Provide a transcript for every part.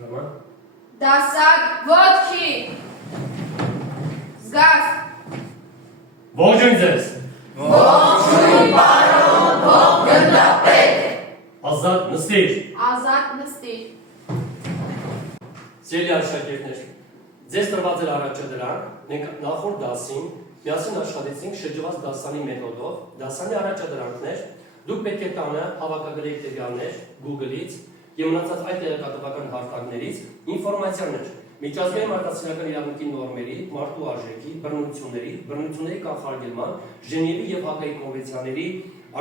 Roman. Դասակ ոտքի Զգաս Ողջույն ձեզ։ Ողջույն պարոն փոխգնդապետ Ազատ նստիր։ Ազատ նստիր Սիրելի աշակերտներ, ձեզ տրված էր առաջադրանք, մենք նախորդ դասին միասին աշխատեցինք շրջված դասանի մեթոդով, դասանի առաջադրանքներ, դուք պետք է տանը հավաքագրեք տվյալներ Google-ից եւ մնացած այլ տեղեկատվական հարթակներից ինֆորմացիաներ, միջազգային մարդասիրական իրավունքի նորմերի, մարդու արժեքի, բռնությունների կանխարգելման, Ժնևի եւ Հաագայի կոնվենցիաների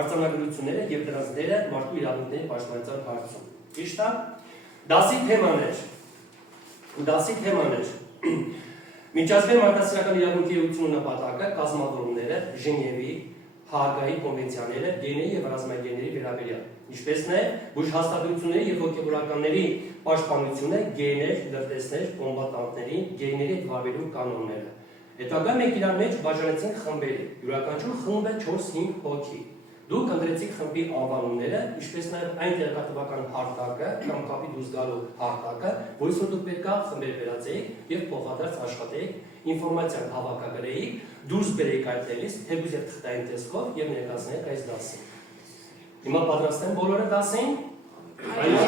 արձանագրությունները եւ դրանց դերը մարդու իրավունքների պաշտպանության հարցում։ Ճիշտ է։ Դասի թեմաներ Միջազգային մարդասիրական իրավունքի էությունը նպատակը կազմավորումները Ժնևի, Հաագայի կոնվենցիաները, գեների եւ ռազմագեների վերաբերյալ, ինչպես նաեւ բուժհաստատությունների եւ հոգեվորականների պաշտպանությունը, գեներ, լրտեսներ, կոմբատանտների, գեների հետ վարվելու կանոնները։ Հետագա մենք իրար մեջ բաժանեցինք խմբերի, յուրաքանչյուր խումբը 4-5 հոգի։ Դուք ընտրեցիք խմբի անվանումները, ինչպես նաև այն տեղեկատվական հարթակը կամ կապի դուրս գալու հարթակը, որից դուք պետք է խմբեր վերածեիք եւ փոխադարձ աշխատեիք, ինֆորմացիան հավաքագրեիք, դուրս բերեիք այդ տեղից, թեբուզ եւ թղթային տեսքով եւ ներկայացնեիք այս դասին։ Հիմա պատրաստ են բոլորը դասին։ Այո։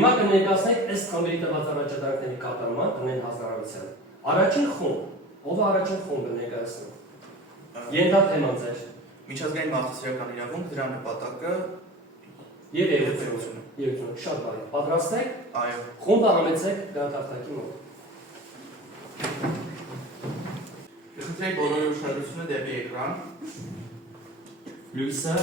Հիմա կներկայացնենք ըստ խմբերի տված առաջադրանքների կատարման դնեն հասարակության։ Առաջին խումբ, ով է առաջին խումբը ներկայացնում։ Ենթաթեման ձեր։ Միջազգային մարդասիրական իրավունք, դրա նպատակը եւ էությունը։ Շատ բարի։ Պատրաստ եք։ Այո։ Խումբը համեցեք գանթարտակի մոտ։ Կխնդրեի բոլորի ուշադրությունը դեպի էկրան։ Լույսը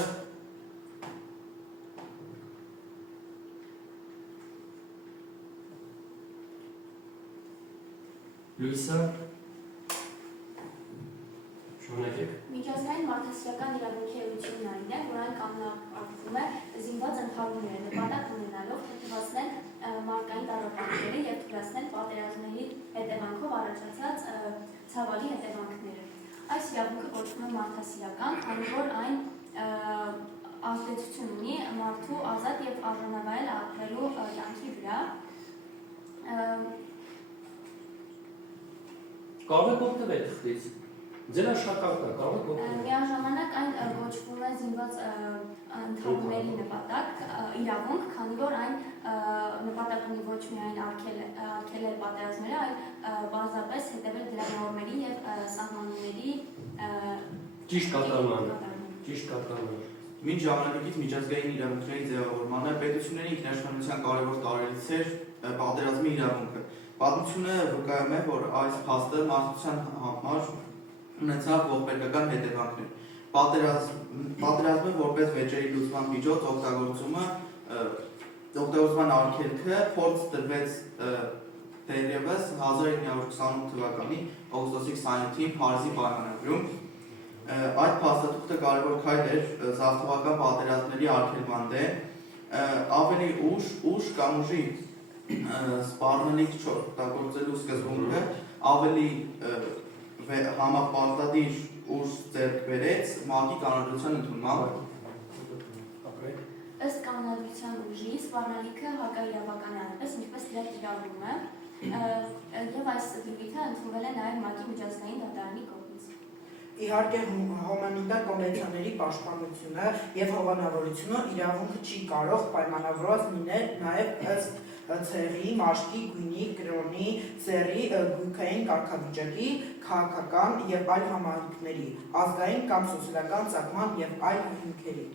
Շնորհակալ Միջազգային մարդասիրական իրավունքի էությունն այն է, որ այն կազմակերպվում է զինված ընդհանուրները նպատակ ունենալով թթվածնել մարդկային տառապանքները եւ թույլատրել պատերազմների հետևանքով առաջացած ցավալի հետևանքները։ Այս իրավունքը կոչվում է մարդասիրական, քանի որ այն ազդեցություն ունի մարդու ազատ եւ արժանավայել ապրելու կյանքի վրա։ Կարող եք օգտվել թղթից։ Ձեր աշխատանքն է, կարող եք օգտվել։ Միաժամանակ այն կոչվում է զինված ընդհանուրների նպատակ իրավունք, քանի որ այն նպատակ ունի ոչ միայն արգելել պատերազմները, այլ բազմապես հետևել դրա նորմերի եւ սահմանումների Ճիշտ կատարման։ Մինչ ժամանակից միջազգային իրավունքների ձևավորմանը պետությունների ինքնիշխանության կարևոր տարրերից էր պատերազմի իրավունքը։ Պատմությունը վկայում է, որ այս փաստը մարդկության համար ունեցավ ողբերգական հետևանքներ։ Պատերազմը որպես վեճերի լուծման միջոց օգտագործման արգելքը փորձ տրվեց դեռևս 1928 թվականի օգոստոսի 27-ին Փարիզի պայմանագրում։ Այդ փաստաթուղթը կարևոր քայլ էր զավթողական պատերազմների արգելման դեմ, ավելի ուշ կամ ուժի սպառնալիք չօգտագործելու սկզբունքը ավելի համապարտադիր ուժ ձեռք բերեց ՄԱԿ-ի կանոնադրության ընդունմամբ։ Ըստ կանոնադրության ուժի սպառնալիքը հակաիրավական է այնպես, ինչպես դրա կիրառումը, եւ այս դեպքը ընդունվել է նաեւ ՄԱԿ-ի միջազգային դատարանի կողմից։ Իհարկե հումանիտար կոնվենցիաների պաշտպանությունը եւ հովանավորությունը իրավունքը չի կարող պայմանավորված լինել նաեւ ըստ ցեղի, մաշկի, գույնի, կրոնի, սեռի, գույքային կարգավիճակի, քաղաքական եւ այլ համայնքների, ազգային կամ սոցիալական ծագման եւ այլ հիմքերի։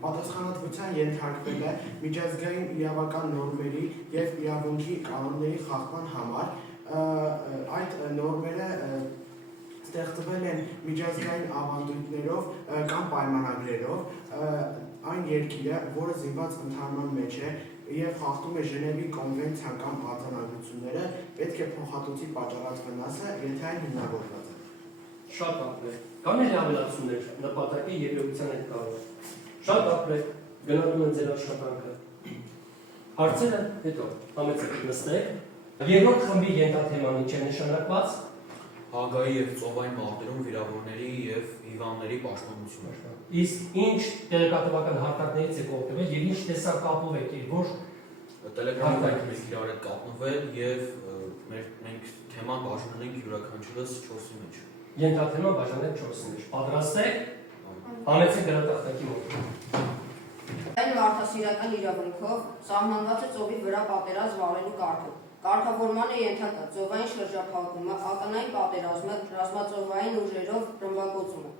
Պատասխանատվության ենթարկվել է միջազգային իրավական նորմերի եւ իրավունքի կանոնների խախտման համար։ Այդ նորմերը ստեղծվել են միջազգային ավանդույթներով կամ պայմանագրերով, այն երկիրը, որը զինված ընդհանրման մեջ է եւ խախտում է Ժնևի կոնվենցիան կամ արձանագրությունները, պետք է փոխհատուցի պատճառած վնասը, եթե այն հիմնավորված է։ Շատ ապրեք։ Կան էլ ավելացումներ նպատակի եւ էության հետ կապ։ Շատ ապրեք, գնահատում են ձեր աշխատանքը։ Հարցերը հետո, համեցեք նստեք։ Երրորդ խմբի ենթաթեման ինչ է նշանակված։ Հաագայի եւ ծովային մարտերում վիրավորների եւ հիվանդների պաշտպանությունը։ Իսկ ինչ տեղեկատվական հարթակներից եք օգտվել եւ ինչ տեսակ կապով եք որ Telegram կայքից իրար հետ կապնվել եւ մենք թեման բաժանենք յուրաքանչյուրս 4-ի մեջ։ Ենթաթեմա բաժանել 4-ի մեջ։ Պատրաստ եք։ Համեցեք գրատախտակի մոտ։ Այն մարդասիրական իրավունքով սահմանված է ծովի վրա պատերազմ վարելու կարգը։ Կարգավորման է ենթակա ծովային շրջափակումը, ականային պատերազմը, ռազմածովային ուժերով ռմբակոծումը։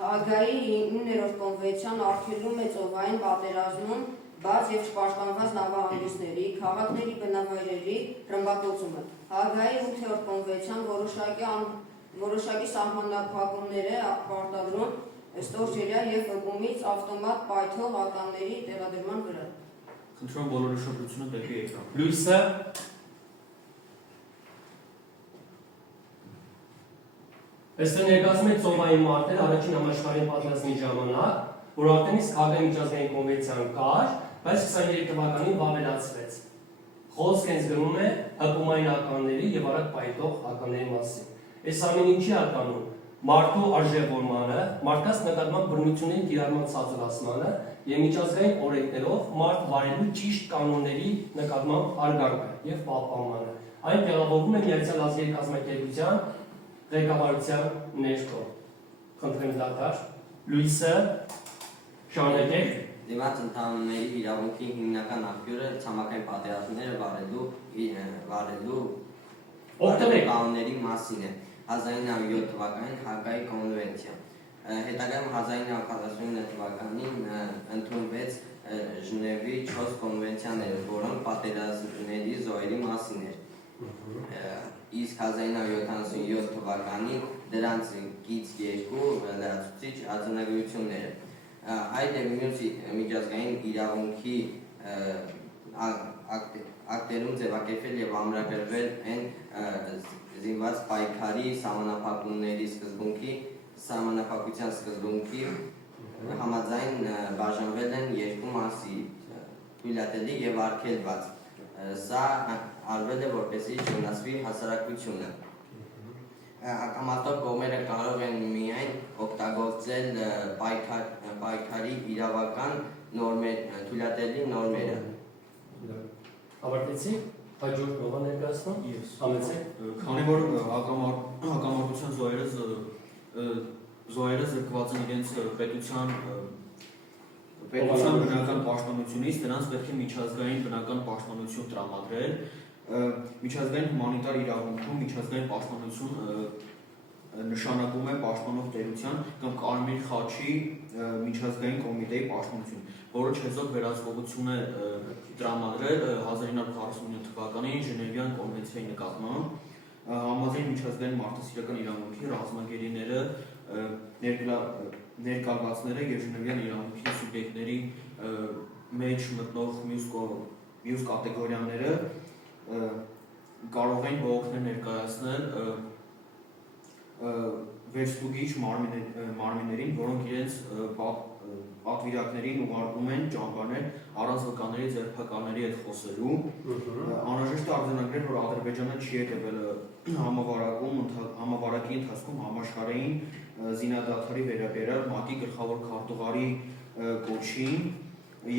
Հաագայի 9-րդ կոնվենցիան արգելում է ծովային պատերազմում բաց եւ չպաշտպանված նավահանգիստների, քաղաքների բնավայրերի ռմբակոծումը։ Հաագայի 8-րդ կոնվենցիան որոշակի սահմանափակումներ է պարտադրում ստորջրյա եւ հկումից ավտոմատ պայթող ականների տեղադրման վրա։ Խնդրում բոլոր ուշադրությունը դեպի էկրան։ Լույսը Այստեղ ներկայացնում է ծովային մարտեր առաջին համաշխարհային պատերազմի ժամանակ, որ արդեն իսկ Հաագայի միջազգային կոնվենցիան կար, բայց 23 թվականին վավերացվեց։ Խոսք հենց գնում է հպումային ականների եւ արագ պայթող ականների մասին։ Այս ամեն ինչի ականում մարդու արժևորմանը, մարդկանց նկատմամբ բռնությունների կիրառման ցածրացմանը եւ միջազգային օրենքներով մարդ վարելու ճիշտ կանոնների նկատմամբ հարգանքը եւ պահպանմանը։ Այն տեղավորվում է Միացյալ Ազգերի կազմակերպության ղեկավարության ներքո։ Խնդրեմ դատար, լույսը շարունակեք։ Դիմաց ընդհանուների իրավունքի հիմնական աղբյուրը ցամաքային պատերազմները վարելու կանոնների մասին է։ 1907 թվականին Հաագայի կոնվենցիա։ Հետագայում 1949 թվականին ընդունվեց Ժնևի 4 կոնվենցիաները, որոնք պատերազմների զոհերի մասին էր։ Իսկ 1977 թվականին դրանց կից 2 լրացուցիչ արձանագրությունները։ Այդ մյուս միջազգային իրավունքի ակտերում ձևակերպվել եւ ամրագրվել են զինված պայքարի սահմանափակության սկզբունքի համաձայն բաժանվել են 2 մասի՝ թույլատրելի եւ արգելված։ Սա արվել է որպեսզի չվնասվի հասարակությունը։ Ակամարտող կողմերը կարող են միայն օգտագործել պայքարի իրավական թույլատրելի նորմերը։ Ավարտեցի, հաջորդ նոմա ներկայացնում։ Համեցեք։ Քանի որ հակամարտության զոհերը զրկված են իրենց պետության բնական պաշտպանությունից, նրանց պետք է միջազգային բնական պաշտպանություն տրամադրել։ Միջազգային հումանիտար իրավունքում միջազգային պաշտպանություն նշանակում է պաշտպանող տերության կամ Կարմիր խաչի միջազգային կոմիտեի պաշտպանություն, որը չեզոք վերահսկողություն է տրամադրել 1949 թվականին Ժնևյան կոնվենցիայի նկատմամբ։ Համաձայն միջազգային մարդասիրական իրավունքի ռազմագերիները, ներկայացները եւ Ժնևյան իրավունքի սուբյեկտների մեջ մտնող մյուս կատեգորիաները կարող են բողոքներ ներկայացնել վերստուգիչ մարմիններին, որոնք իրենց պատվիրակներին ուղարկում են ճամբարներ առանց վկաների ձերբակալների հետ խոսելու։ Անհրաժեշտ է արձանագրել, որ Ադրբեջանը չի հետևել համավարակի ընթացքում համաշխարհային զինադադարի վերաբերյալ ՄԱԿ-ի գլխավոր քարտուղարի կոչին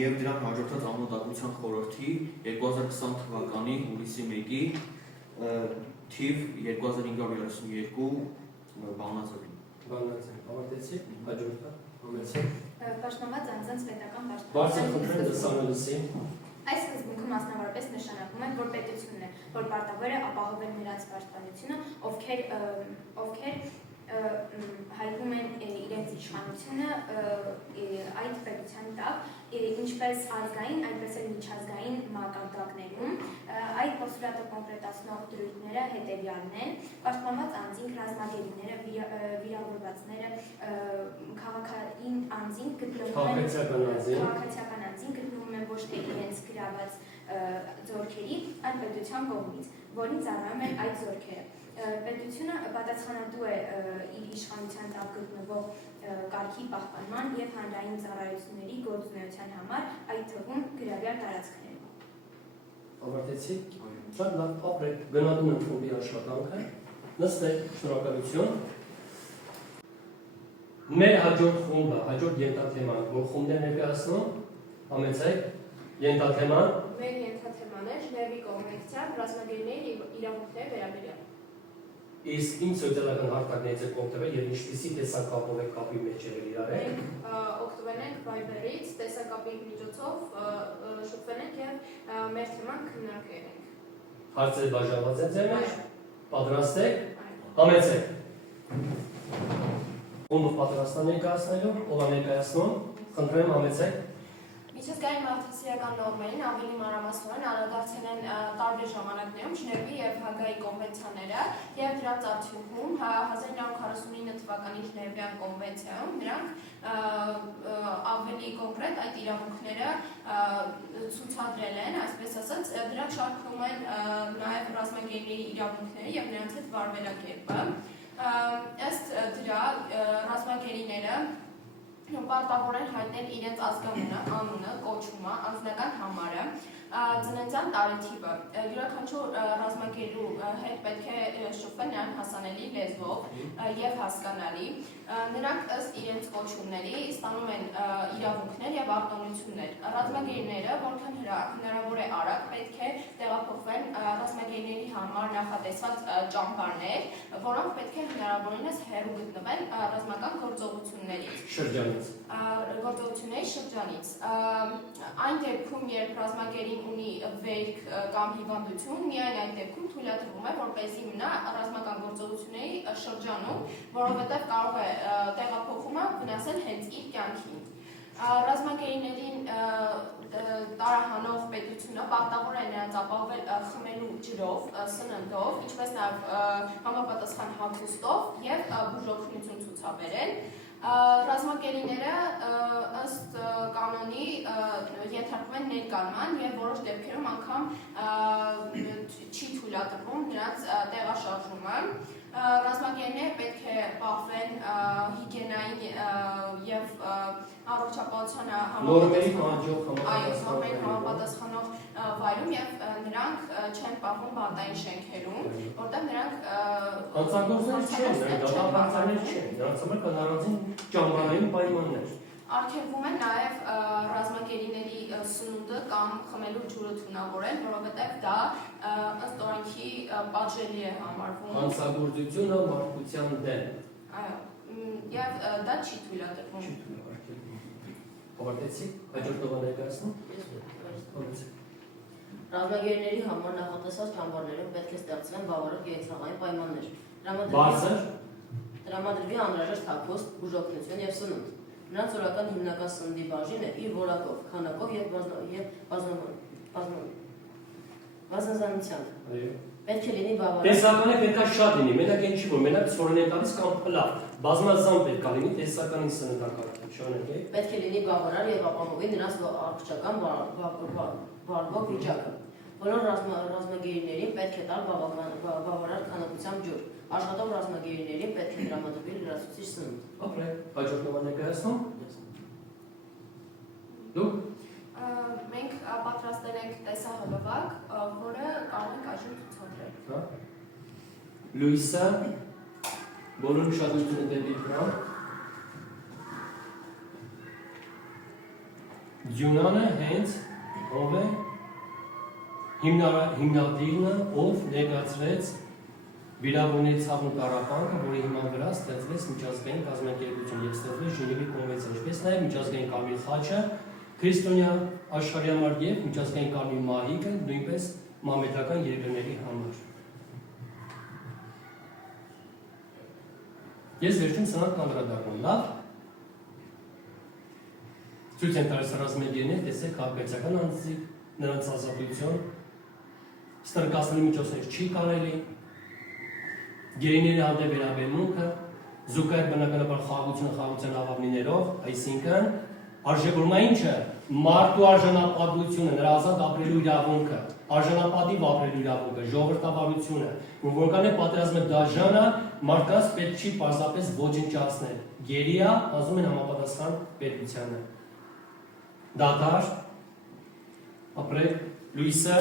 եւ դրան հաջորդած Անվտանգության խորհրդի 2020 թվականի հուլիսի 1-ի թիվ 2532 բանաձևին։ Ավարտեցի, հաջորդը, համեցեք։ Պաշտպանված անձանց պետական Բարձր խնդրեմ դասանելուսի։ Այս սկզբունքը մասնավորապես նշանակում է, որ պետությունն է, որ պարտավոր է ապահովել նրանց պաշտպանությունը, ովքեր հայտնում են իրենց իշխանությունը այդ պետության տակ, ինչպես ազգային, այդպես էլ միջազգային մակարդակներում։ Այդ պոստուլատը կոնկրետացնող դրույթները հետևյալն են՝ պաշտպանված անձինք, ռազմագերիները, վիրավորվածները, քաղաքային անձինք քաղաքացիական անձինք գտնվում են ոչ թե իրենց գրաված ձեռքերի, այլ պետության կողմից, որին ծառայում են այդ ձեռքերը։ Պետությունը պատասխանատու է իր իշխանության տակ գտնվող կարգի պահպանման եւ հանրային ծառայությունների գործունեության համար, այդ թվում գրավյալ տարածքներում։ Ավարտեցի։ Շատ լավ, ապրեք, գնալու եմ խմբի աշխատանքը։ Նստեք, շնորհակալություն։ Մեր հաջորդ խումբը, հաջորդ ենթաթեման, որ խումբն է ներկայացնում, համեցեք, Ենթաթեման Մեր ենթաթեման է Ժնևի կոնվենցիան ռազմագերիների իրավունքների վերաբերյալ։ իսկ ինչ սոցիալական հարթակներից եք օգտվել եւ ինչպիսի տեսակապով եք կապի մեջ եղել իրար եք։ Մենք օգտվել ենք Viber-ից, տեսակապի միջոցով շփվել ենք եւ մեր թեման քննարկել ենք։ Հարցերը բաժանված են ձեր մեջ։ Պատրաստ եք։ Այո։ Համեցեք։ Ում պատրաստ եք ներկայացնելու, ով է ներկայացնում։ Խնդրեմ համեցեք։ Միջազգային մարդասիրական նորմերին ավելի մանրամասնորեն անդրադարձել են տարբեր ժամանակներում Ժնևի եւ Հագայի կոնվենցիաները եւ դրանց արդյունքում 1949 թվականի Ժնևյան կոնվենցիայում նրանք ավելի կոնկրետ այդ իրավունքները ցուցադրել են, այսպես ասած, դրանք շարունակում են նաեւ ռազմագերիների իրավունքները եւ նրանց հետ վարվելակերպը։ Ըստ դրա ռազմագերիները պարտավոր են հայտնել իրենց ազգանունը, անունը, կոչումը, անձնական համարը, ծննդյան տարեթիվը։ Յուրաքանչյուր ռազմագերու հետ պետք է շփվել նրան հասանելի լեզվով եւ հասկանալի։ Նրանք ըստ իրենց կոչումների ստանում են իրավունքներ եւ արտոնություններ։ Ռազմագերիները, որքան հնարավոր է արագ, պետք է տեղափոխվեն ռազմագերիների համար նախատեսված ճամբարներ, որոնք պետք է հնարավորինս հեռու գտնվեն ռազմական գործողություններից։ Գործողությունների շրջանից։ Այն դեպքում, երբ ռազմագերին ունի վերք կամ հիվանդություն, միայն այդ դեպքում թույլատրվում է, որպեսզի մնա ռազմական գործողությունների շրջանում, որովհետև կարող է տեղափոխումը վնասել հենց իր կյանքին։ Ռազմագերիներին տարահանող պետությունը պարտավոր է նրանց ապահովել խմելու ջրով, սննդով, ինչպես նաև համապատասխան հագուստով եւ բուժօգնություն ցուցաբերել։ Ռազմագերիները ըստ կանոնի ենթարկվում են ներկայման եւ որոշ դեպքերում անգամ չի թույլատրվում նրանց տեղաշարժումը։ Ռազմագերիները պետք է պահվեն հիգիենային եւ առողջապահության համապատասխանող վայրում եւ նրանք չեն պահվում բանտային շենքերում, որտեղ նրանք հանցագործներ չեն, դատապարտներ չեն, դրանց համար կան առանձին ճամբարային պայմաններ։ Արգելվում է նաև ռազմագերիների սնունդը կամ խմելու ջուրը թունավորել, որովհետև դա ըստ օրենքի պատժելի է համարվում։ Հանցագործությունը մարդկության դեմ։ Այո, եւ դա չի թույլատրվում։ Ավարտեցի, հաջորդով ներկայացնում։ Ռազմագերիների համար նախատեսված ճամբարներում պետք է ստեղծվեն բավարար գերիցաղային պայմաններ։ Բարձր Տրամադրվի անհրաժեշտ հագուստ, բուժօգնություն եւ սնունդ։ Նրանց օրական հիմնական սննդի բաժինը իր որակով, քանակով եւ բազմազանությամբ։ Պետք է լինի բավարար։ Տեսականը պետք է շատ լինի, մենակ այն չի որ մենակ սորեն է տալիս կամ փլավ։ Բազմազան պետք է լինի տեսականի սննդակարգը, շարունակեք։ Պետք է լինի բավարար եւ ապահովի նրանց առողջական վարվող վիճակը։ Բոլոր ռազմագերիներին պետք է տալ բավարար քանակությամբ ջուր։ Աշխատող ռազմագերիներին պետք է տրամադրվի լրացուցիչ սնունդ։ Ապրեք, հաջորդով ներկայացնում։ Դուք Մենք պատրաստել ենք տեսահոլովակ, որը կարող ենք այժմ ցուցադրել։ Լուիսը բոլոր ուշադրությունը դեպի վրա։ Յունանը հենց ով է հիմնադիրը, ով ներկայացրեց վիրավորների ցավն ու տառապանքը, որի հիման վրա ստեղծվեց միջազգային կազմակերպություն եւ ստեղծվեց Ժնևի կոնվենցիա, ինչպես նաեւ միջազգային կարմիր խաչը, քրիստոնյա աշխարհամար եւ միջազգային կարմիր մահիկը, նույնպես մամեդական երկրների համար։ Ես վերջում սրանք կանդրադառնում, լավ։ Ցույց են տալիս ռազմագերիներ, տեսեք քաղաքացիական անձիկ, նրանց ազատություն, ստրկացնելու միջոցներ չի կարելի, գերիների հանդեպ վերաբերմունքը, զուգահեռ բնականաբար խաղաղության ավավնիներով, այսինքն արժեվորումա ինչը մարդու արժանապատվությունը, նրա ազատ ապրելու իրավունքը, արժանապատիվ ապրելու իրավունքը, ժողովրդավարությունը, որքան է պատերազմը դաժանը, մարդկանց պետք չի պարզապես ոչնչացնել։ Գերիա ասում են համապատասխան պետությանը։ Դադար, ապրեք, Լուիսը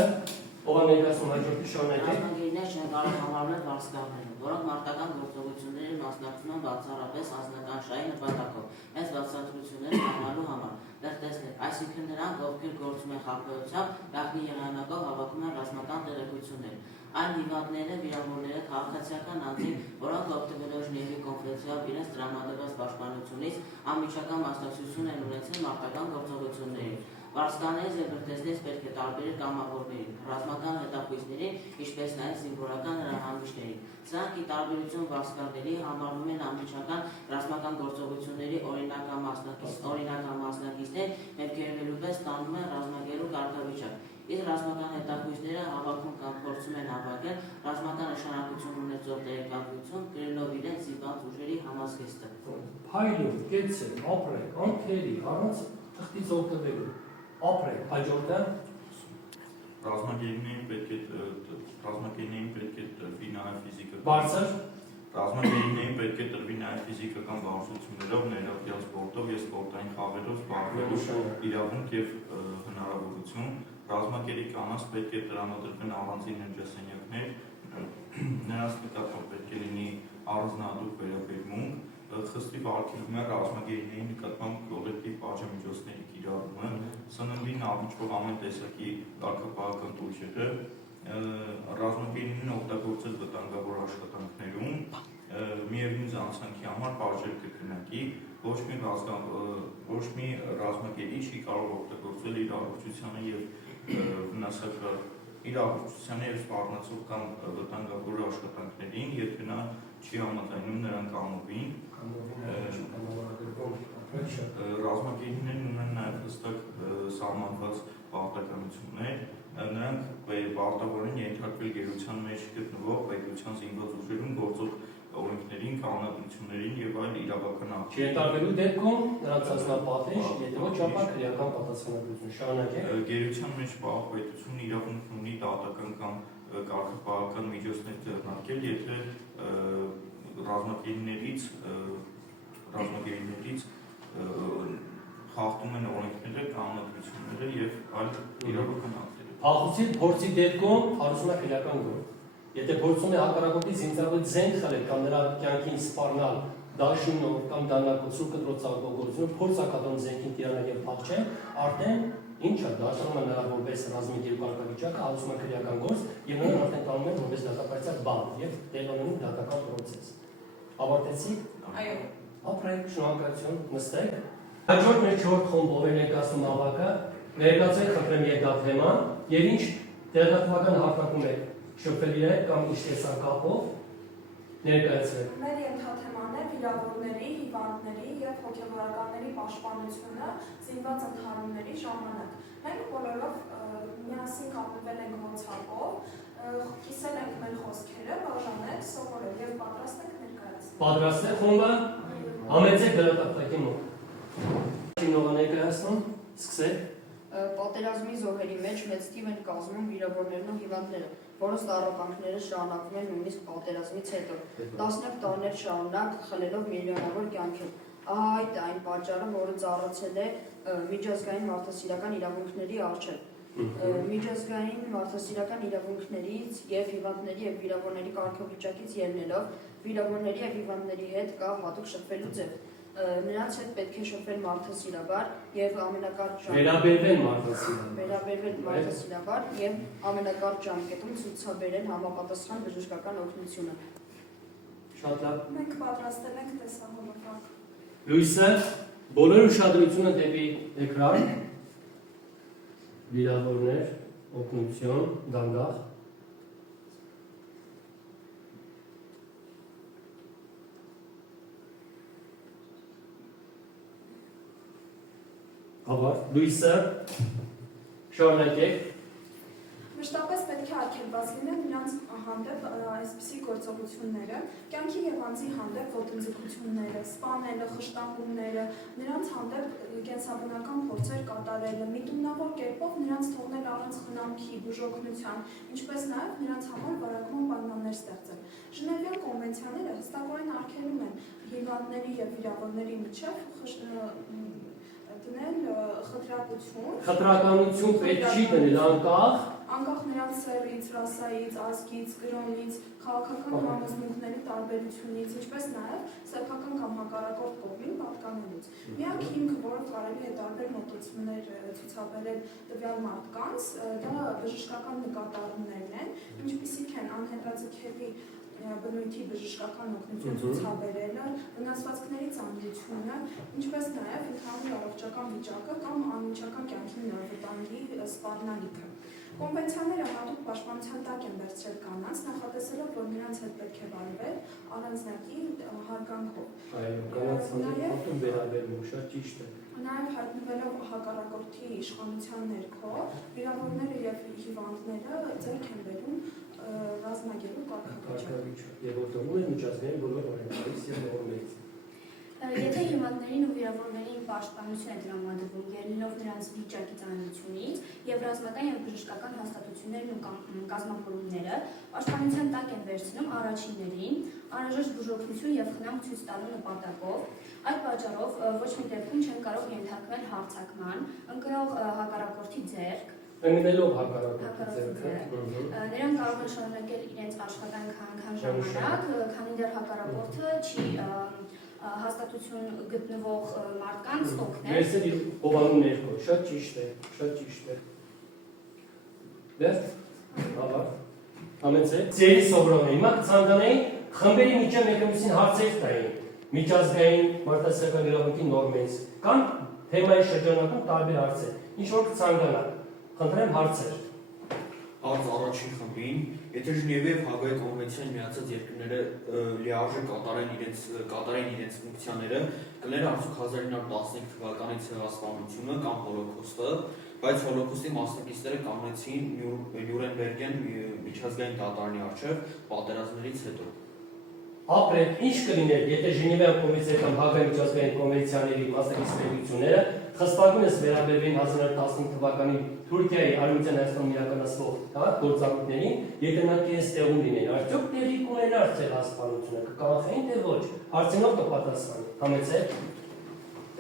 Ով է ներկայացնում հաջորդի շարունակեք։ Ռազմագերիներ չեն կարող համարվել վարձկաները, որոնք մարտական գործողությունների մասնակցում են բացառապես անձնական նպատակով, այս բացատրությունները ստանալու համար։ Տեսնեք, այսինքն նրանք, ովքեր գործում են խաբեությամբ, գաղտնի եղանակով հավաքում են ռազմական տեղեկություններ։ Այն հիվանդները, վիրավորները, քաղաքացիական անձինք, որոնք օգտվելով Ժնևի կոնվենցիայով իրենց տրամադրված պաշտպանությունից անմիջական մասնակցություն են ունեցել մարտական գործողություններին։ Վարձկաններից եւ բրտեսներից պետք է տարբերել կամավորներին, ռազմական հետախույզներին, ինչպես նաեւ զինվորական հրահանգիչներին։ Սրանք ի տարբերություն վարձկանների համարվում են անմիջական ռազմական գործողությունների օրինական մասնակիցներ, ներկայացվելու պես ստանում են ռազմագերու կարգավիճակ։ Իսկ ռազմական հետախույզները հավաքում կամ փորձում են հավաքել ռազմական նշանակություն ունեցող տեղեկատվություն, կրելով իրենց զինված ուժերի համազգեստը։ Փայլում, կեցել, ապրեք, անքերի, առանց թղթից օգտվելու։ Ապրեք, հաջորդը Ռազմագերիներին պետք է տրվի նաև ֆիզիկական բարձր Ռազմագերիներին պետք է տրվի նաև ֆիզիկական վարժություններով, ներառյալ սպորտով եւ սպորտային խաղերով զբաղվելու իրավունք եւ հնարավորություն։ Ռազմագերի կանանց պետք է տրամադրվեն առանձին ննջասենյակներ, նրանց նկատմամբ պետք է լինի առանձնահատուկ վերաբերմունք, խստի վարքելում է ռազմագերիների նկատմամբ կոլեկտիվ պատժամիջոցների կիրառումը, սննդին առնչվող ամեն տեսակի կարգապահական տույժերը, ռազմագերիներին օգտագործել վտանգավոր աշխատանքներում, միևնույն զանցանքի համար բաժեր կրկնակի, ոչ մի ռազմագերի չի կարող օգտագործել իր առողջությանը եւ վնասակար իր առողջությանը եւ սպառնացող կամ վտանգավոր աշխատանքներին, եթե նա չի համաձայնում նրան կանոնին, ռազմագերիներն ունեն նաև հստակ սահմանված պարտականություններ, նրանք պարտավոր են ենթարկվել գերության մեջ գտնվող պետության զինված ուժերում գործող օրենքներին, կանոնադրություններին եւ այլ իրավական ակտերին։ Չենթարկվելու դեպքում նրանց ազնապատիժ, եթե ոչ ապա քրեական պատասխանատվություն։ Շարունակեք։ Գերության մեջ պահող պետությունը իրավունք ունի դատական կամ կարգապահական միջոցներ ձեռնարկել, եթե ռազմագերիներից խախտում են օրենքները, կանոնադրությունները եւ այլ իրավական ակտերը։ Փախուստի փորձի դեպքում հարուցում է քրեական գործ։ Եթե փորձում է հակառակորդի զինծառայողի զենք խլել կամ նրա կյանքին սպառնալ դաշնով կամ դանակոցու կտրոցակով գործում, փորձ ակատոն զենքին տիրանալ փախչել, արդեն ինչա դարձնում է նրա որպես ռազմիկի կարգավիճակը, հարուցում է քրեական գործ եւ նրան արդեն տանում են որպես դատապարտյալ բան եւ տեղանում դատական process։ Ավարտեցիք։ Այո։ Ապրեք, շնորհակալություն, նստեք։ Հաջորդ մեր 4 խումբով է ներկայացնում ավակը, ներկայացեք խնդրեմ երկաթ թեման եւ ինչ տեղեկատվական հարկակում եք շփվել իրեք կամ ինչ տեսակապով ներկայացրեք։ Մեր ենթաթեման է վիրավորների, հիվանդների եւ հոգեվարականների պաշտպանությունը զինված ընդհարումների ժամանակ։ Մենք բոլորով միասին կապվել ենք WhatsApp-ով, կիսել ենք մեր խոսքերը, բաժանել, սովորել եւ պատրաստ ենք ներկայացնել։ Պատրաստ եք խումբը։ Համեցեք դրատապտակի մոտ։ Ինչնով ներկայացնում, սկսեք։ Պատերազմի զոհերի մեջ մեծ թիվ են կազմում վիրավորներն ու հիվանդները, որոնց տառապանքները շարունակվում են նույնիսկ պատերազմից հետո։ Տասնյակ տարիներ շարունակ խլելով միլիոնավոր կյանքեր։ Ահա այդ այն պատճառը, որը ծառացել է միջազգային մարդասիրական իրավունքների առջև։ Միջազգային մարդասիրական իրավունքներից եւ հիվանդների եւ վիրավորների կարգավիճակից ելնելով վիրավորների եւ հիվանդների հետ կա հատուկ շփվելու ձև։ Նրանց հետ պետք է շփվել մարդասիրաբար եւ ամենակարճ վերաբերվել մարդասիրաբար եւ ամենակարճ ժամկետում ցուցաբերել համապատասխան բժշկական օգնությունը։ Շատ լավ։ Մենք պատրաստել ենք տեսահոլովակ։ Լույսը բոլոր ուշադրությունը դեպի էկրան։ Վիրավորներ, օգնություն, դանդաղ։ Ավարտ, լույսը, շարունակեք։ Մշտապես պետք է արգելված լինեն նրանց հանդեպ այսպիսի գործողությունները, կյանքի եւ անձի հանդեպ ոտնձգությունները, սպանելը, խշտանգումները, նրանց հանդեպ կենսաբանական փորձեր կատարելը, միտումնավոր կերպով նրանց թողնել առանց խնամքի, բուժօգնության, ինչպես նաեւ նրանց համար վարակման պայմաններ ստեղծել։ Ժնևյան կոնվենցիաները հստակորեն արգելում են հիվանդների եւ վիրավորների միջև դնել խտրականություն պետք չի դնել անկախ անկախ նրանց սեռից, ռասայից, ազգից, կրոնից, քաղաքական համոզմունքների տարբերությունից, ինչպես նաև սեփական կամ հակառակորդ կողմին պատկանելուց։ Միակ հիմքը, որով կարելի է տարբեր մոտեցումներ ցուցաբերել տվյալ մարդկանց, դա բժշկական նկատառումներն են, ինչպիսիք են անհետաձգելի բնույթի բժշկական օգնություն ցուցաբերելը, վնասվածքների ծանրությունը, ինչպես նաև ընդհանուր առողջական վիճակը կամ անմիջական կյանքի վտանգի սպառնալիքը։ Կոնվենցիաները հատուկ պաշտպանության տակ են վերցրել կանանց, նախատեսելով, որ նրանց հետ պետք է վարվել առանձնակի հարգանքով։ Այո, կանանց հատուկ վերաբերում, շատ ճիշտ է։ Նաև հայտնվելով հակառակորդի իշխանության ներքո, վիրավորները եւ հիվանդները ձեռք են բերում ռազմագերու կարգավիճակ։ Եվ որտեղում է միջազգային բոլոր օրենքներից եւ նորմերից։ Եթե հիվանդներին ու վիրավորներին պաշտպանություն է տրամադրվում ելնելով նրանց վիճակի ծանրությունից եւ ռազմական եւ բժշկական հաստատություններն ու կազմավորումները պաշտպանության տակ են վերցնում առաջիններին անհրաժեշտ բուժօգնություն եւ խնամ ցույց տալու նպատակով։ Այդ պատճառով ոչ մի դեպքում չեն կարող ենթարկվել հարձակման, ընկնող հակառակորդի ձեռք, Ընկնելով հակառակորդի ձեռքը, նրանք կարող են շարունակել իրենց աշխատանքը այնքան ժամանակ, քանի դեռ հակառակորդը չի հաստատություն գտնվող մարդկանց օգնել։ Ներսել հովանում ներքո, շատ ճիշտ է, շատ ճիշտ է։ Դες, ավար, ամենցեք, ծերի սովրոն է, հիմա կցանկանեի խմբերի միջև մեկումիսին հարցեր տային, միջազգային մարդասիրական իրավունքի նորմերից, կամ թեմայի շրջանակում տարբեր հարցեր, ինչ որ կցանկանա, խնդրեմ հարցեր։ Հարց առաջին խմբին, եթե Ժնևի եւ Հագայի կոնվենցիան միացած երկրները լիարժեք կատարեն իրենց ֆունկցիաները, կներ արդյոք 1915 թվականի ցեղասպանությունը կամ հոլոկոստը, բայց հոլոկոստի մասնակիցները կանոնեցին Նյուրնբերգյան միջազգային դատարանի առջև պատերազմներից հետո։ Ապրեք, ինչ կլիներ, եթե Ժնևյան կոնվենցիա կամ Հագայի միջազգային կոնվենցիաների մասնակիցներությունները խստագունս վերաբերվեն 1915 թվականի Թուրքիայի արևմտյան Հայաստանում իրականացվող գործառույթներին, եկանակի այս տեղում լինեն, արդյոք տեղի կունենար ցեղասպանությունը, կկանխեն թե ոչ, հարցինով կպատասխանի, համեցեք։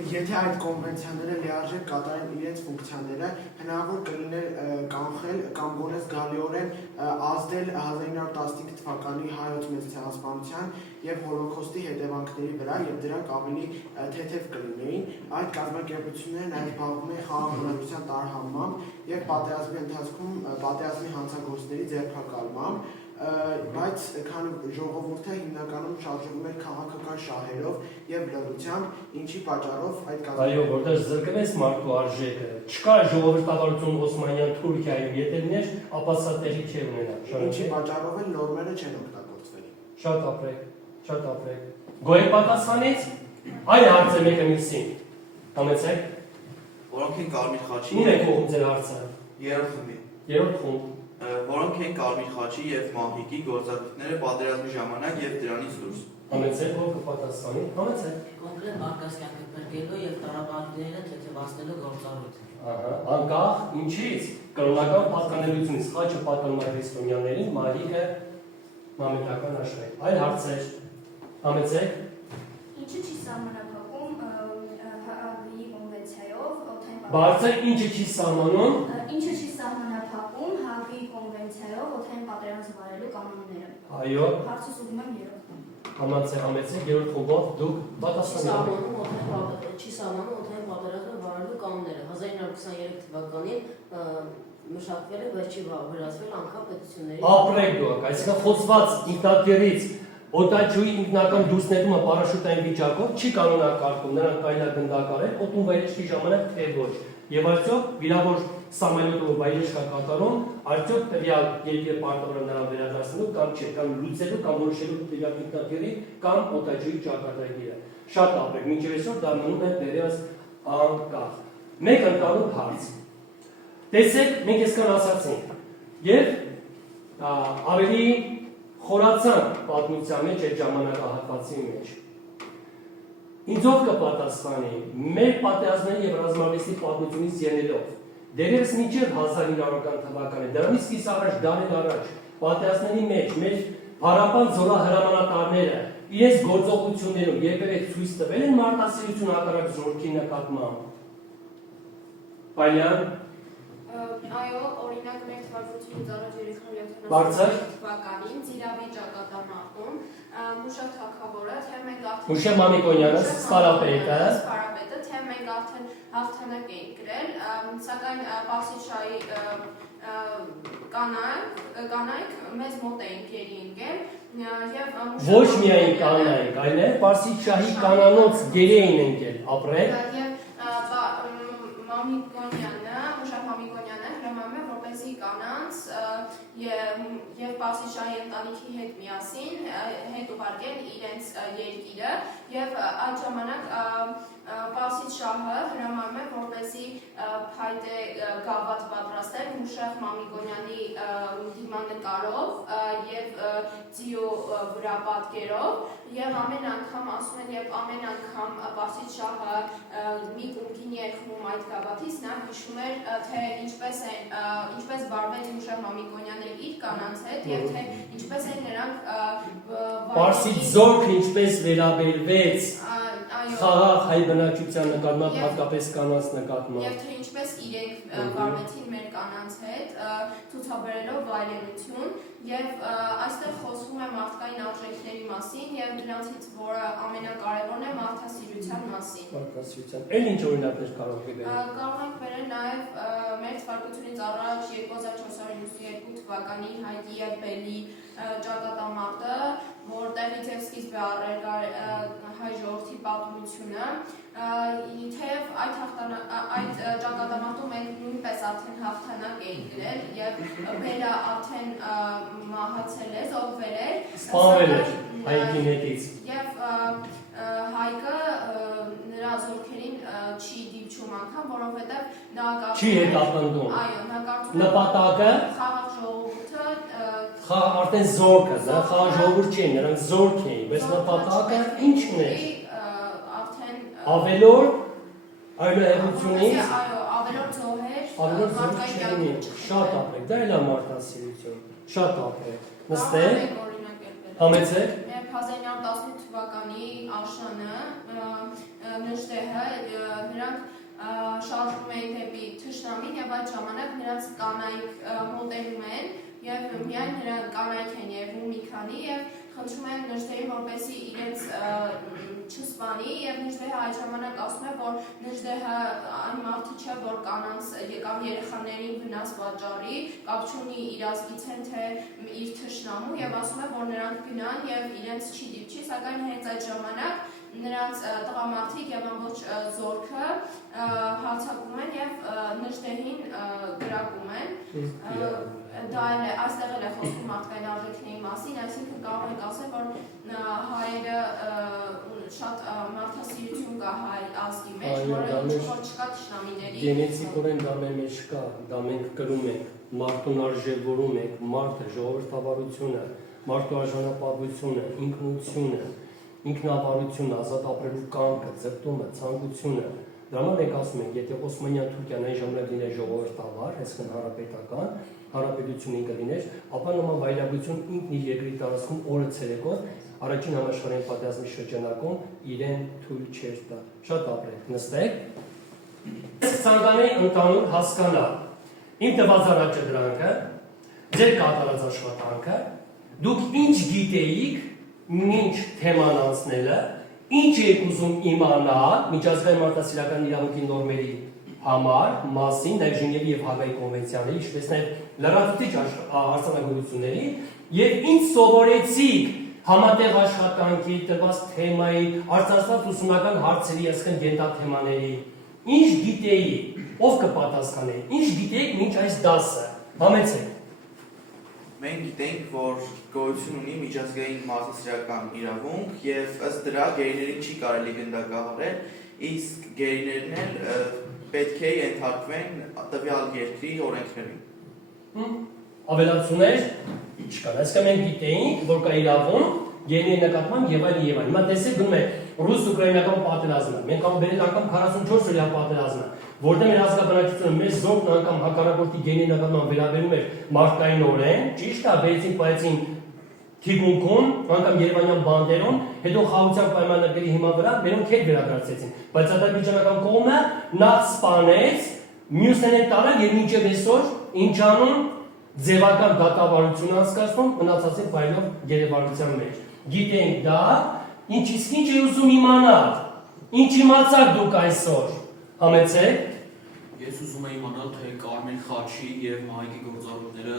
Եթե այդ կոնվենցիաները լիարժեք կատարեն իրենց ֆունկցիաները, հնարավոր կլիներ կանխել կամ գոնե զգալիորեն ազդել 1915 թվականի հայոց մեծ ցեղասպանության եւ հոլոկոստի հետևանքների վրա եւ դրանք ավելի թեթև կլինեին։ Այդ կազմակերպությունները նաեւ զբաղվում են խաղաղության տարհանմամբ եւ պատերազմի ընթացքում պատերազմի հանցագործների ձերբակալմամբ, բայց քանի ժողովուրդը հիմնականում շարժվում էր քաղաքական շահերով եւ լրությամբ, ինչի պատճառով այդ Այո, որտեղ զրկվեց մարդու արժեքը, չկա ժողովրդավարություն Օսմանյան Թուրքիայում, եթե լիներ, ապա սա տեղի չի ունենա։ Ինչի պատճառով էլ նորմերը չեն օգտագործվել։ Շատ ապրեք, շատ ապրեք։ Գոյ պատասխանեց, այլ հարց է մեկը մյուսին։ Համեցեք։ Որոնք են Կարմիր խաչի Ում եք ուղղում ձեր հարցը։ երրորդ խմբի, Երրորդ խումբ։ որոնք են Կարմիր խաչի եւ Մահիկի գործառույթները պատերազմի ժամանակ եւ դրանից դուրս։ Համեցեք, ով կպատասխանի։ Համեցեք։ Կոնկրետ մարդկանց կյանքը փրկելու եւ տարապանքները թեթևացնելու գործառույթ։ Ահա, անկախ ինչից կրոնական պատկանելությունից խաչը պատկանում է քրիստոնյաներին, Մահիկը մամեկական աշխարհին։ Այլ հարցեր։ Համեցեք։ Ինչը չի սահմանափակում Հագայի կոնվենցիայով օդային Բարձր ինչը չի սահմանում։ Ինչը չի սահմանափակում Հագայի կոնվենցիայով օդային պատերազմ վարելու կանոնները։ Այո, Հարցը սուգում եմ երրորդ։ համեցեք, երրորդ խումբով դուք պատասխանեք։ Չի սահմանում օդային պատերազմը վարելու կանոնները։ 1923 թվականին մշակվել է, բայց չի վերացվել անգամ պետությունների։ Ապրեք դուք, այսինքն խոցված ինքնաթիռից օտաչուի ինքնական դուրսնետումը պարաշուտային վիճակով չի կանոնակարգում, նրանք կարելի է գնդակարել օդում վայրեջքի ժամանակ թե ոչ։ Եվ արդյոք վիրավոր սամոլյոտով վայրեջք կատարում, արդյոք տվյալ երկրի պարտավորը նրան վերադարձնելու կամ չէ, կամ լուծելու կամ որոշելու տվյալ ինքնաթիռի կամ օտաչուի ճակատագիրը։ Շատ ապրեք, մինչև այսօր դա մնում է դեռևս անկախ։ Մեկ ընկալու հարց։ Տեսեք, մենք այսքան ասացինք, եւ ավելի խորացան պատմության մեջ այդ ժամանակահատվածի մեջ։ Ինձով կպատասխանի մեր պատերազմների եւ ռազմավեստի պատմությունից ելնելով դերևս մինչև 1900-ական թվականը, դրանից սկիզբ առաջ դարեր առաջ պատերազմների մեջ մեր հարապան զորահրամանատարները իրենց գործողություններում երբևէ ցույց տվել են մարդասիրություն հակառակ զորքի նկատմամբ։ Պալյան Այո, օրինակ մեր թվականից առաջ 370 Բարձր թվականին Ծիրավի ճակատամարտում Մուշա թագավորը, թե մենք արդեն Մուշա Մամիկոնյանը, Սպարապետը, թե մենք արդեն հաղթանակ էինք գրել, սակայն Պարսից շահի կանայք մեզ մոտ էին գերի ընկել եւ ոչ միայն կանայք, այլև Պարսից շահի կանանոց գերի էին ընկել, ապրել Մուշա Մամիկոնյանը հրամայում է որպեսզի կանանց եւ Պարսից շահի ընտանիքի հետ միասին հետ ուղարկեն իրենց երկիրը եւ այդ ժամանակ Պարսից շահը հրամայում է որպեսզի փայտե գավաթ պատրաստել Մուշա Մամիկոնյանի դիմանկարով եւ ձիու վրա պատկերով եւ ամեն անգամ ասում են եւ ամեն անգամ Պարսից շահը մի կումքին երգում այդ գավաթից նա հիշում էր թե ինչպես վարվեց Մուշա Մամիկոնյանը իր կանանց հետ եւ թե ինչպես են նրանք Պարսից զորքը ինչպես վերաբերվեց խաղաղ հայ բնակչության նկատմամբ, հատկապես կանանց նկատմամբ եւ թե ինչպես իրենք վարվեցին մեր կանանց հետ ցուցաբերելով վայրենություն եւ այստեղ խոսվում է մարդկային արժեքների մասին եւ դրանցից որը ամենակարևորն է մարդասիրության մասին։ Մարդասիրության։ Էլ ինչ օրինակներ կարող եք բերել։ Կարող ենք բերել նաեւ մեր թվականից առաջ 2492 թվականի Հայդի եւ Բելի ճակատամարտը, որտեղից է սկիզբ է առել հայ ժողովրդի պատմությունը, թեև այդ ճակատամարտում մենք նույնպես արդեն հաղթանակ էինք գրել եւ Բելը արդեն մահացել է, զոհվել է, սպանվել էր Հայկին հետից եւ Հայկը նրա զորքերին չի դիպչում անգամ, որովհետեւ նա չի հետապնդում։ Այո, նա կարծում է նպատակը խաղաղ ժողովուրդը արդեն զորքը, դա խաղաղ ժողովուրդ չէ, նրանք զորք էին, բայց նպատակը ինչն է։ Ավելորդ այլոհեղությունից ավելորդ զոհեր, շատ ապրեք, դա էլ է մարդասիրություն, շատ ապրեք, նստեք, համեցեք։ Մեր 1918 թվականի աշանը, նժդեհը, նրանք շարժվում էին դեպի թշնամին եւ այդ ժամանակ նրանց կանայք մոտենում են եւ միայն նրանք կանայք են երևում մի քանի եւ խնդրում են նժդեհին որպեսզի իրենց չսպանի եւ նժդեհը այդ ժամանակ ասում է որ նժդեհը այն մարդը չէ որ կանանց կամ երեխաներին վնաս պատճառի, կապ չունի իր ազգից են թե իր թշնամու եւ ասում է որ նրանք գնան եւ իրենց չի դիպչի, սակայն հենց այդ ժամանակ նրանց տղամարդիկ եւ ամբողջ զորքը հարձակվում են եւ նժդեհին գրակում են։ Դա էլ է, այստեղ էլ է խոսքում մարդկային արժեքների մասին, այսինքն կարող ենք ասել, որ հայերը շատ մարդասիրություն կա հայ ազգի մեջ, որը որ չկա թշնամիների։ Գենետիկորեն դա մեր մեջ կա, դա մենք կրում ենք, մարդուն արժևորում ենք, մարդը, ժողովրդավարությունը, մարդու արժանապատվությունը, ինքնությունը, ինքնավարությունը, ազատ ապրելու կամքը, ձգտումը, ցանկությունը։ Դրա համար մենք ասում ենք, եթե Օսմանյան Թուրքիան այն ժամանակ լիներ ժողովրդավար, այսինքն հանրապետական, հանրապետությունին կլիներ, ապա նման վայրագություն ինքն իր երկրի տարածքում օրը ցերեկով առաջին համաշխարհային պատերազմի շրջանակում իրեն թույլ չէր տա։ Շատ ապրեք, նստեք։ Ցանկանայի ընդհանուր հասկանալ իմ տված առաջադրանքը, ձեր կատարած աշխատանքը, դուք ինչ գիտեիք, ինչ թեման անցնելը, ինչ եք ուզում իմանալ միջազգային մարդասիրական իրավունքի նորմերի համար, մասին, նաև Ժնևի եւ Հագայի կոնվենցիաների, ինչպես նաև լրացուցիչ արձանագրությունների, եւ ինչ սովորեցիք համատեղ աշխատանքի, տրված թեմայի, արծարծված ուսումնական հարցերի, այսինքն գենտաթեմաների, ինչ գիտեիք, ով կպատասխանի, ինչ գիտեիք մինչ այս դասը, համեցեք։ Մենք գիտենք, որ գոյություն ունի միջազգային մարդասիրական իրավունք եւ ըստ դրա գերիներին չի կարելի գնդակահարել, իսկ գերիներն էլ պետք է ենթարկվեն տվյալ երկրի օրենքներին։ Ավելացումներ չկան, այսինքն մենք գիտեինք, որ կա իրավունք գերիների նկատմամբ եւ այլն եւ այլն։ Հիմա տեսեք գնում է ռուս-ուկրաինական պատերազմը, մենք ամբերել անգամ 44 օրյա պատերազմը, որտեղ մեր ազգաբնակչությունը մեր զորքն անգամ հակառակորդի գերիների նկատմամբ վերաբերում էր մարդկայնորեն, ճիշտ է, բերեցին պայեցին թիկունքում, անգամ Երևանյան բանդերում, հետո խաղաղության պայմանագրերի հիման վրա մերոնք հետ վերադարձեցին, բայց ադրբեջանական կողմը նախ սպանեց մյուսները տարան եւ մինչեւ այսօր ինչ անում ձևական դատավարություն անցկացնում մնացածի բայնով գերեվարության մեջ։ Գիտենք դա, ինչ է ուզում իմանալ։ Ինչ իմացաք դուք այսօր։ Համեցեք։ Ես ուզում եմ իմանալ, թե Կարմեն Խաչի եւ Մայքի գործառույթները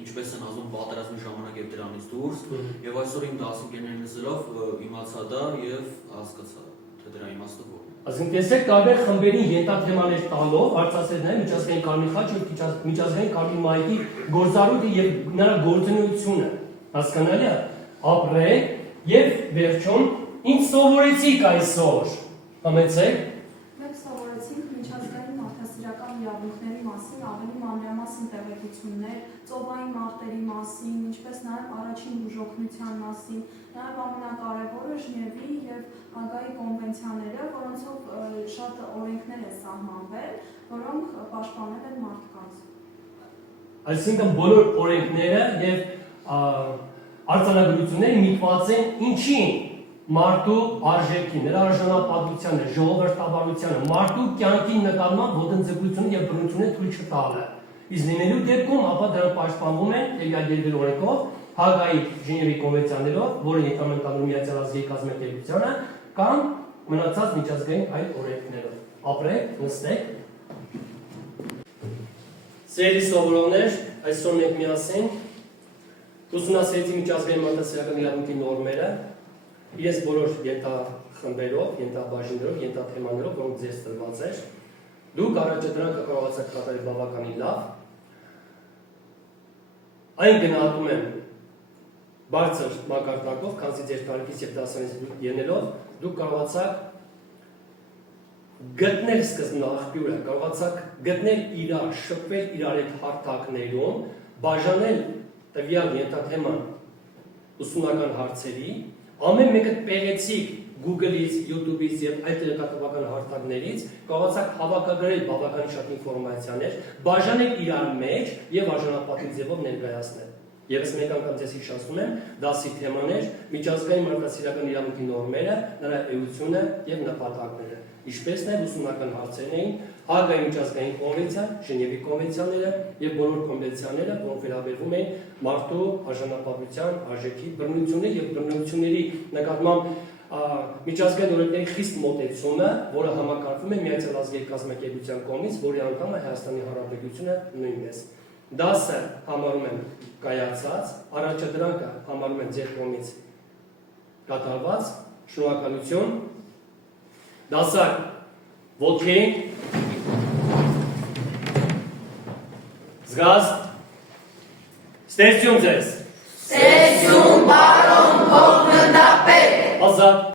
ինչպես են ազդում պատերազմի ժամանակ եւ դրանից դուրս, եւ այսօր իմ դասընկերներն լսելով իմացա դա եւ հասկացա, թե դրա իմաստը որն է։ Այսինքն տեսեք տարբեր խմբերին ենթաթեմաներ տալով արծասել նաև միջազգային Կարմիր խաչը եւ միջազգային Կարմիր Մայքի գործառույթը եւ նրա գործունեությունը։ Հասկանալի է։ Ապրեք եւ վերջում ինչ սովորեցիք այսօր։ Համեցեք։ Մենք սովորեցինք միջազգային մարդասիրական իրավունքների մասին ավելի մանրամասն տեղեկություններ, ծովային մարտերի մասին, ինչպես նաև առաջին բուժօգնության մասին, նաև ամենակարևորը Ժնևի եւ Հագայի կոնվենցիաները, որոնցով շատ օրենքներ է սահմանվել, որոնք պաշտպանել են մարդկանց։ Այսինքն բոլոր օրենքները եւ արձանագրությունները միտված են ինչին մարդու արժեքին, նրա արժանապատվությանը, ժողովրդավարությանը, մարդու կյանքի նկատմամբ ոտնձգությունը եւ բռնությունը թույլ չտալը։ Իսկ լինելու դեպքում ապա դրանք պաշտպանվում են տեղյակել օրենքով, Հագայի Ժնևի կոնվենցիաներով, որը եկամտանում Միացյալ Ազգերի կազմակերպությանը կամ մնացած միջազգային այլ օրենքներով։ Ապրեք, նստեք։ Սիրելի սովորողներ, այսօր մենք միասին ուսումնասիրեցի միջազգային մարդասիրական իրավունքի նորմերը, իրենց բոլոր ենթախմբերով, ենթաբաժիններով, ենթաթեմաներով, որոնք ձեզ տրված էր։ Դուք առաջադրանքը կարողացաք կատարել բավականին լավ։ Այն գնահատում եմ բարձր մակարդակով, քանզի ձեր տարիքից եւ դասարանից ելնելով, դուք կարողացաք գտնել սկզբնաղբյուրը, կարողացաք գտնել իրար, շփվել իրար հետ հարթակներում, բաժանել տվյալ ենթաթեման ուսումնական հարցերի, ամեն մեկը պեղեցիք Google-ից, YouTube-ից եւ այլ տեղեկատվական հարթակներից, կարողացաք հավաքագրել բավականին շատ ինֆորմացիաներ, բաժանել իրար մեջ եւ արժանապատվի ձևով ներկայացնել։ Եվս մեկ անգամ ձեզ հիշեցնում եմ դասի թեմաներ, միջազգային մարդասիրական իրավունքի նորմերը, նրա էությունը եւ նպատակները, ինչպես նաեւ ուսումնական հարցերն էին, Հագայի միջազգային կոնվենցիան, Ժնևի կոնվենցիաները եւ բոլոր կոնվենցիաները, որոնք վերաբերվում են մարդու արժանապատվության, արժեքի, բռնությունների եւ բռնությունների նկատմամբ միջազգային օրենքների խիստ մոտեցումը, որը համակարգվում է Միացյալ Ազգերի կազմակերպության կողմից, որի անդամ է Հայաստանի Հանրապետությունը նույնպես։ Դասը համարում եմ կայացած, առաջադրանքը համարում եմ ձեր կողմից կատարված, շնորհակալություն։ Դասակ ոտքի, զգաստ, ստեղծյուն ձեզ։ Ստեղծյուն, բարոն, փոխննդապետ։ Ազատ